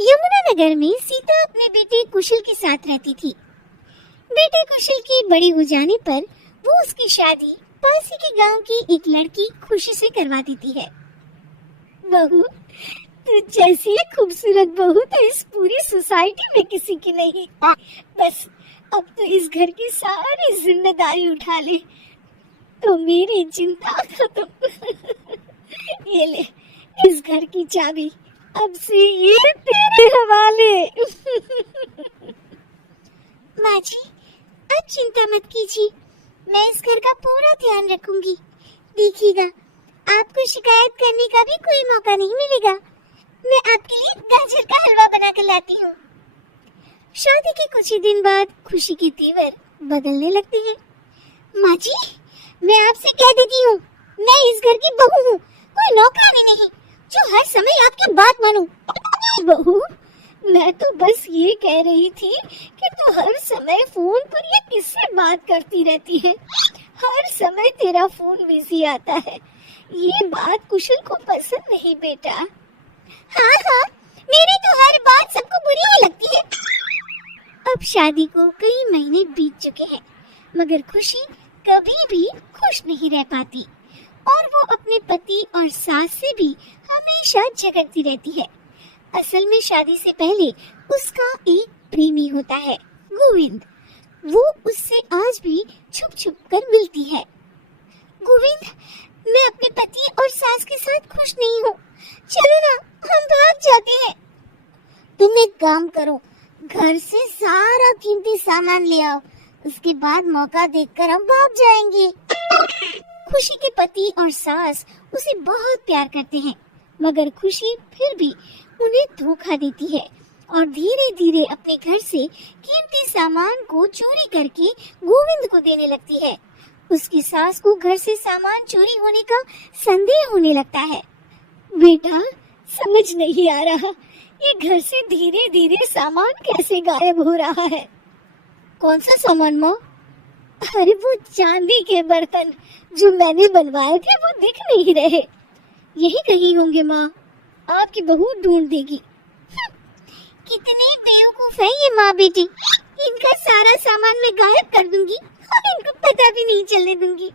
यमुनानगर में सीता अपने बेटे कुशल के साथ रहती थी। बेटे कुशल की बड़ी हो जाने पर वो उसकी शादी पास ही के गांव की एक लड़की खुशी से करवा देती है। बहू, तू जैसी खूबसूरत बहू तो इस पूरी सोसाइटी में किसी की नहीं। बस अब तो इस घर की सारी जिम्मेदारी उठा ले तो मेरी चिंता खत्म। ये ले इस घर की चाबी, अब से ये तेरे हवाले। माँ जी, अब चिंता मत कीजिए, मैं इस घर का पूरा ध्यान रखूंगी। देखिएगा, आपको शिकायत करने का भी कोई मौका नहीं मिलेगा। मैं आपके लिए गाजर का हलवा बना कर लाती हूँ। शादी के कुछ ही दिन बाद खुशी के तेवर बदलने लगते हैं। माँ जी, मैं आपसे कह देती हूँ, मैं इस घर की बहू हूँ, कोई नौकरानी नहीं जो हर समय आपकी बात मानूं। बहू, मैं तो बस ये कह रही थी कि तू हर समय फोन पर ये किससे बात करती रहती है। हर समय तेरा फोन बिजी आता है। ये बात कुशल को पसंद नहीं बेटा। हाँ हाँ, मेरी तो हर बात सबको बुरी ही लगती है। अब शादी को कई महीने बीत चुके हैं, मगर खुशी कभी भी खुश नहीं रह पाती और वो अपने पति और सास से भी हमेशा झगड़ती रहती है। असल में शादी से पहले उसका एक प्रेमी होता है, गोविंद। वो उससे आज भी छुप छुप कर मिलती है। गोविंद, मैं अपने पति और सास के साथ खुश नहीं हूँ, चलो ना हम भाग जाते हैं। तुम एक काम करो, घर से सारा कीमती सामान ले आओ, उसके बाद मौका देखकर हम भाग जाएंगे। खुशी के पति और सास उसे बहुत प्यार करते हैं, मगर खुशी फिर भी उन्हें धोखा देती है और धीरे धीरे अपने घर से कीमती सामान को चोरी करके गोविंद को देने लगती है। उसकी सास को घर से सामान चोरी होने का संदेह होने लगता है। बेटा, समझ नहीं आ रहा ये घर से धीरे धीरे सामान कैसे गायब हो रहा है। कौन सा सामान माँ? अरे वो चांदी के बर्तन जो मैंने बनवाए थे वो दिख नहीं रहे। यही कहीं होंगे माँ, आपकी बहू ढूंढ देगी। कितने बेवकूफ है ये माँ बेटी, इनका सारा सामान मैं गायब कर दूंगी और इनको पता भी नहीं चलने दूंगी।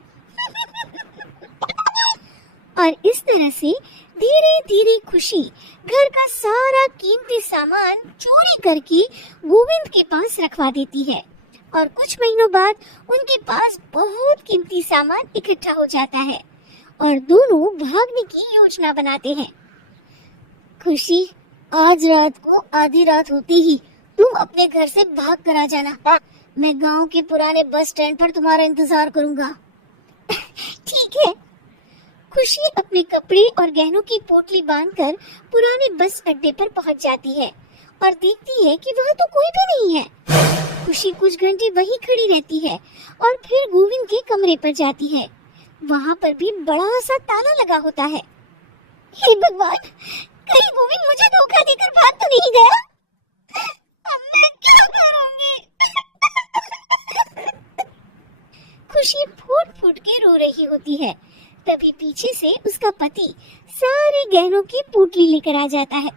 और इस तरह से धीरे धीरे खुशी घर का सारा कीमती सामान चोरी करके गोविंद के पास रखवा देती है और कुछ महीनों बाद उनके पास बहुत कीमती सामान इकट्ठा हो जाता है और दोनों भागने की योजना बनाते हैं। खुशी, आज रात को आधी रात होते ही तुम अपने घर से भाग कर आ जाना। मैं गांव के पुराने बस स्टैंड पर तुम्हारा इंतजार करूंगा। ठीक है। खुशी अपने कपड़े और गहनों की पोटली बांधकर पुराने बस अड्डे पर पहुंच जाती है और देखती है कि वहाँ तो कोई भी नहीं है। खुशी कुछ घंटे वहीं खड़ी रहती है और फिर गोविंद के कमरे पर जाती है। वहाँ पर भी बड़ा सा ताला लगा होता है। हे भगवान, कहीं गोविंद मुझे धोखा देकर भाग तो नहीं गया? अब मैं क्या करूंगी? खुशी फूट फूट के रो रही होती है। तभी पीछे से उसका पति सारे गहनों की पोटली लेकर आ जाता है।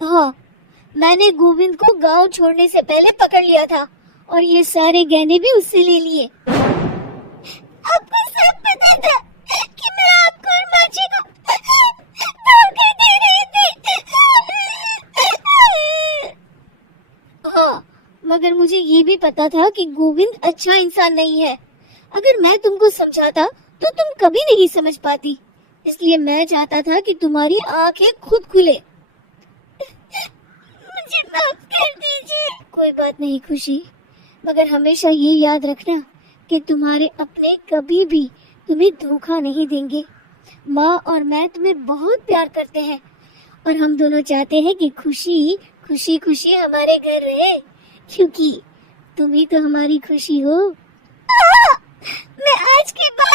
हाँ, मैंने गोविंद को गांव छोड़ने से पहले पकड़ लिया था और ये सारे गहने भी उससे ले लिए। आपको सब पता था कि मैं आपको और माची को धोखा दे रही थी। हाँ, मगर मुझे ये भी पता था कि गोविंद अच्छा इंसान नहीं है। अगर मैं तुमको समझाता तो तुम कभी नहीं समझ पाती, इसलिए मैं चाहता था कि तुम्हारी आंखें खुद खुले। मुझे माफ कर दीजिए। कोई बात नहीं खुशी, मगर हमेशा ये याद रखना कि तुम्हारे अपने कभी भी तुम्हें धोखा नहीं देंगे। माँ और मैं तुम्हें बहुत प्यार करते हैं और हम दोनों चाहते हैं कि खुशी खुशी खुशी हमारे घर रहे, क्योंकि तुम ही तो हमारी खुशी हो। मैं आज के बाद